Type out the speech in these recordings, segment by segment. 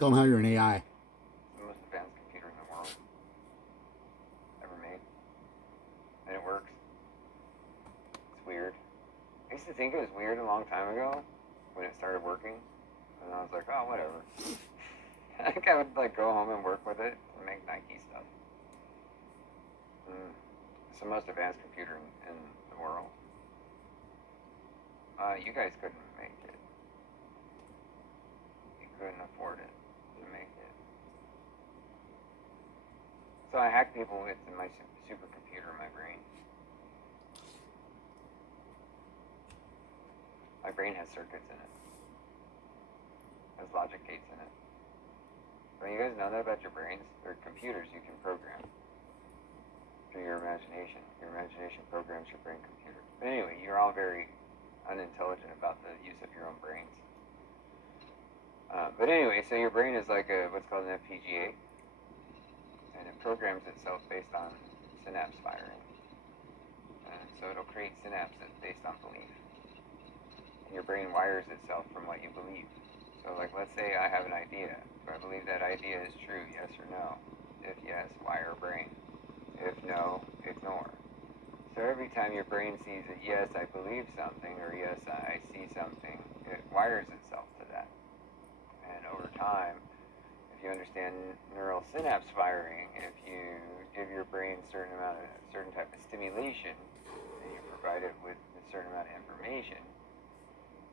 Tell them how you're an AI. The most advanced computer in the world ever made. And it works. It's weird. I used to think it was weird a long time ago when it started working. And I was like, oh, whatever. I think I would like go home and work with it and make Nike stuff. It's the most advanced computer in the world. You guys couldn't make it. You couldn't afford it to make it. So I hack people with my supercomputer in my brain. My brain has circuits in it. Has logic gates in it. But you guys know that about your brains? They're computers you can program through your imagination. Your imagination programs your brain computer. But anyway, you're all very unintelligent about the use of your own brains. But anyway, so your brain is like what's called an FPGA. And it programs itself based on synapse firing. And so it'll create synapses based on belief. And your brain wires itself from what you believe. So like, let's say I have an idea. Do I believe that idea is true, yes or no? If yes, wire brain. If no, ignore. So every time your brain sees that yes, I believe something, or yes, I see something, it wires itself to that. And over time, if you understand neural synapse firing, if you give your brain certain type of stimulation, and you provide it with a certain amount of information,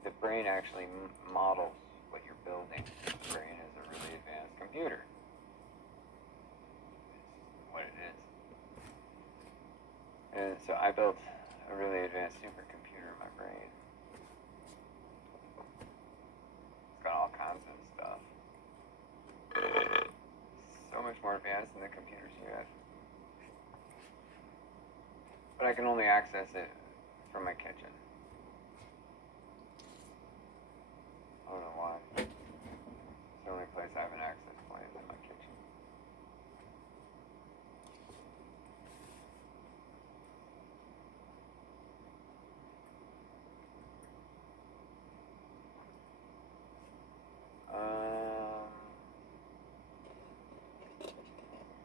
the brain actually models what you're building. The brain is a really advanced computer. It's what it is. And so I built a really advanced supercomputer in my brain. It's got all kinds of stuff. So much more advanced than the computers you have. But I can only access it from my kitchen. I don't know why. It's the only place I have an access point is in my kitchen.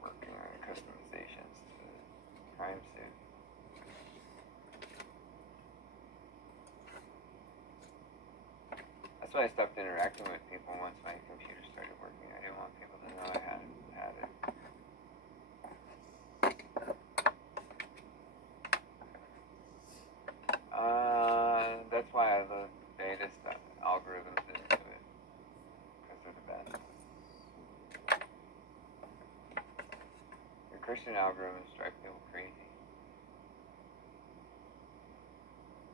Working on customizations to the crime suit. That's why I stopped interacting with people once my computer started working. I didn't want people to know I had it. That's why I love beta stuff, algorithms into it, because they're the best. Your Christian algorithms drive people crazy.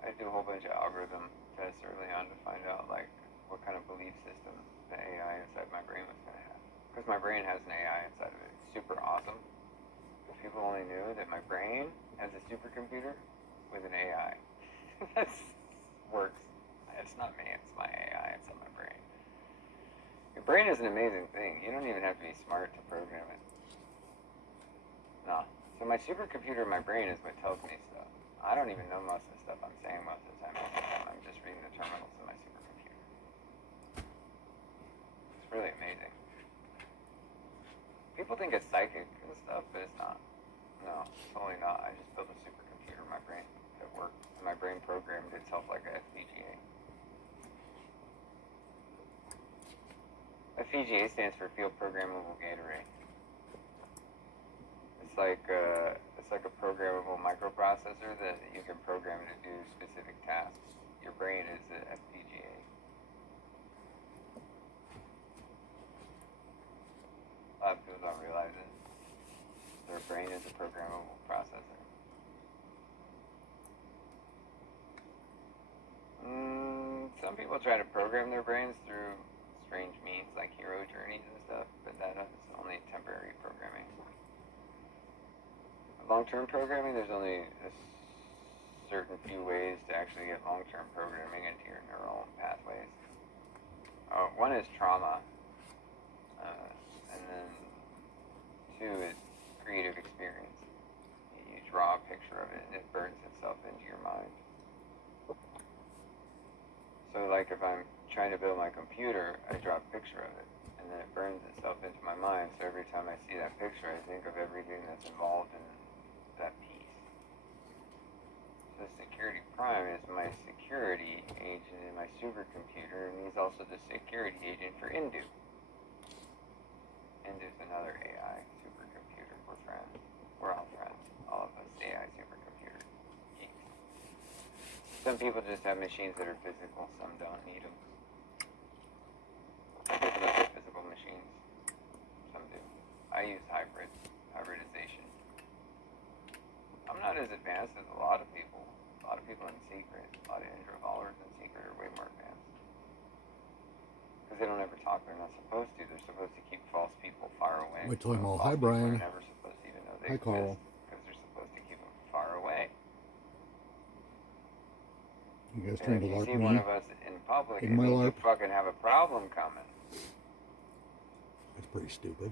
I do a whole bunch of algorithm tests early on to find out like what kind of belief system the AI inside my brain was going to have. Because my brain has an AI inside of it. It's super awesome. If people only knew that my brain has a supercomputer with an AI. That works. It's not me, it's my AI, it's on my brain. Your brain is an amazing thing. You don't even have to be smart to program it. No. So my supercomputer in my brain is what tells me stuff. I don't even know most of the stuff I'm saying most of the time. Most of the time I'm just reading the terminals in my supercomputer. It's really amazing. People think it's psychic and stuff, but it's not. No, it's totally not. I just built a supercomputer in my brain that worked. And my brain programmed itself like a FPGA. FPGA stands for Field Programmable Gate Array. It's like a programmable microprocessor that you can program to do specific tasks. Your brain is the FPGA. A lot of people don't realize it. Their brain is a programmable processor. Some people try to program their brains through strange means like hero journeys and stuff, but that is only temporary programming. Long-term programming, there's only a certain few ways to actually get long-term programming into your neural pathways. One is trauma, and then two is creative experience. You draw a picture of it and it burns itself into your mind. So like if I'm trying to build my computer, I draw a picture of it and then it burns time I see that picture, I think of everything that's involved in that piece. So security prime is my security agent in my supercomputer, and he's also the security agent for Indu. Indu's another AI supercomputer. We're friends. We're all friends. All of us AI supercomputer geeks. Some people just have machines that are physical. Some don't need them. Some are physical machines. Some do. I use hybridization. I'm not as advanced as a lot of people. A lot of people in secret, a lot of Indra followers in secret are way more advanced. Because they don't ever talk, they're not supposed to. They're supposed to keep false people far away. Wait till I'm all, hi False Brian. people are never supposed to even know they Hi Carl. because they're supposed to keep them far away. You guys And trying if to you LARP see me? one of us in public, it In my means you LARP? fucking have a problem coming. That's pretty stupid.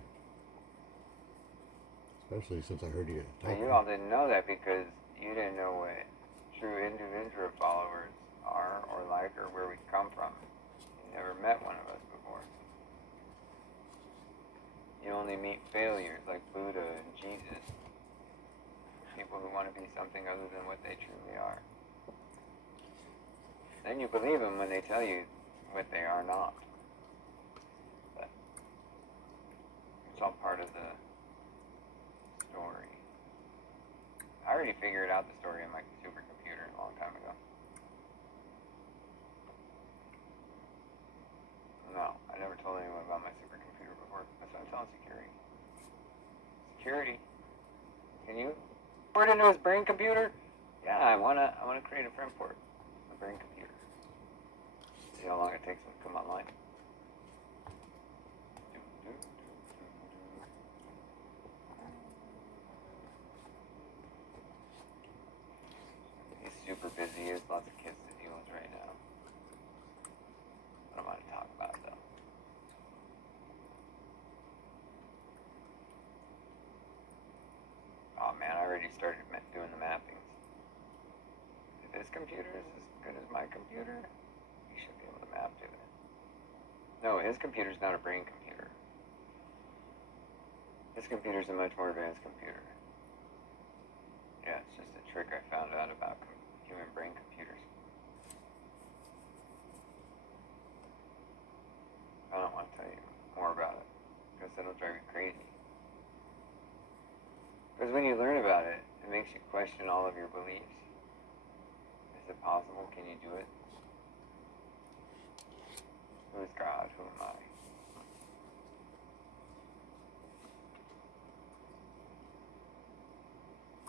Especially since I heard you But talking. you all didn't know that because you didn't know what true Indra followers are or like or where we come from. You never met one of us before. You only meet failures like Buddha and Jesus. People who want to be something other than what they truly are. Then you believe them when they tell you what they are not. But it's all part of the story. I already figured out the story in my supercomputer a long time ago. No, I never told anyone about my supercomputer before. That's what I'm telling security. Security, can you port into his brain computer? Yeah, I wanna create a friend port, a brain computer. See how long it takes to come online. He's super busy. He has lots of kids to deal with right now. What am I to talk about though? Oh man, I already started doing the mappings. If his computer is as good as my computer, you should be able to map to it. No, his computer's not a brain computer. His computer's a much more advanced computer. Yeah, it's just a trick I found out about human brain computers. I don't want to tell you more about it, because it'll drive you crazy. Because when you learn about it, it makes you question all of your beliefs. Is it possible? Can you do it? Who is God? Who am I?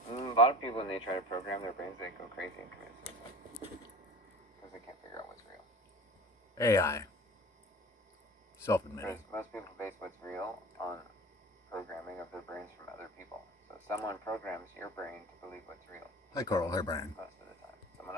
A lot of people, when they try to program their brains, they go crazy and commit suicide. Because they can't figure out what's real. AI. Self-admitted. Most people base what's real on programming of their brains from other people. So someone programs your brain to believe what's real. Hi Carl, hi Brian. Most of the time.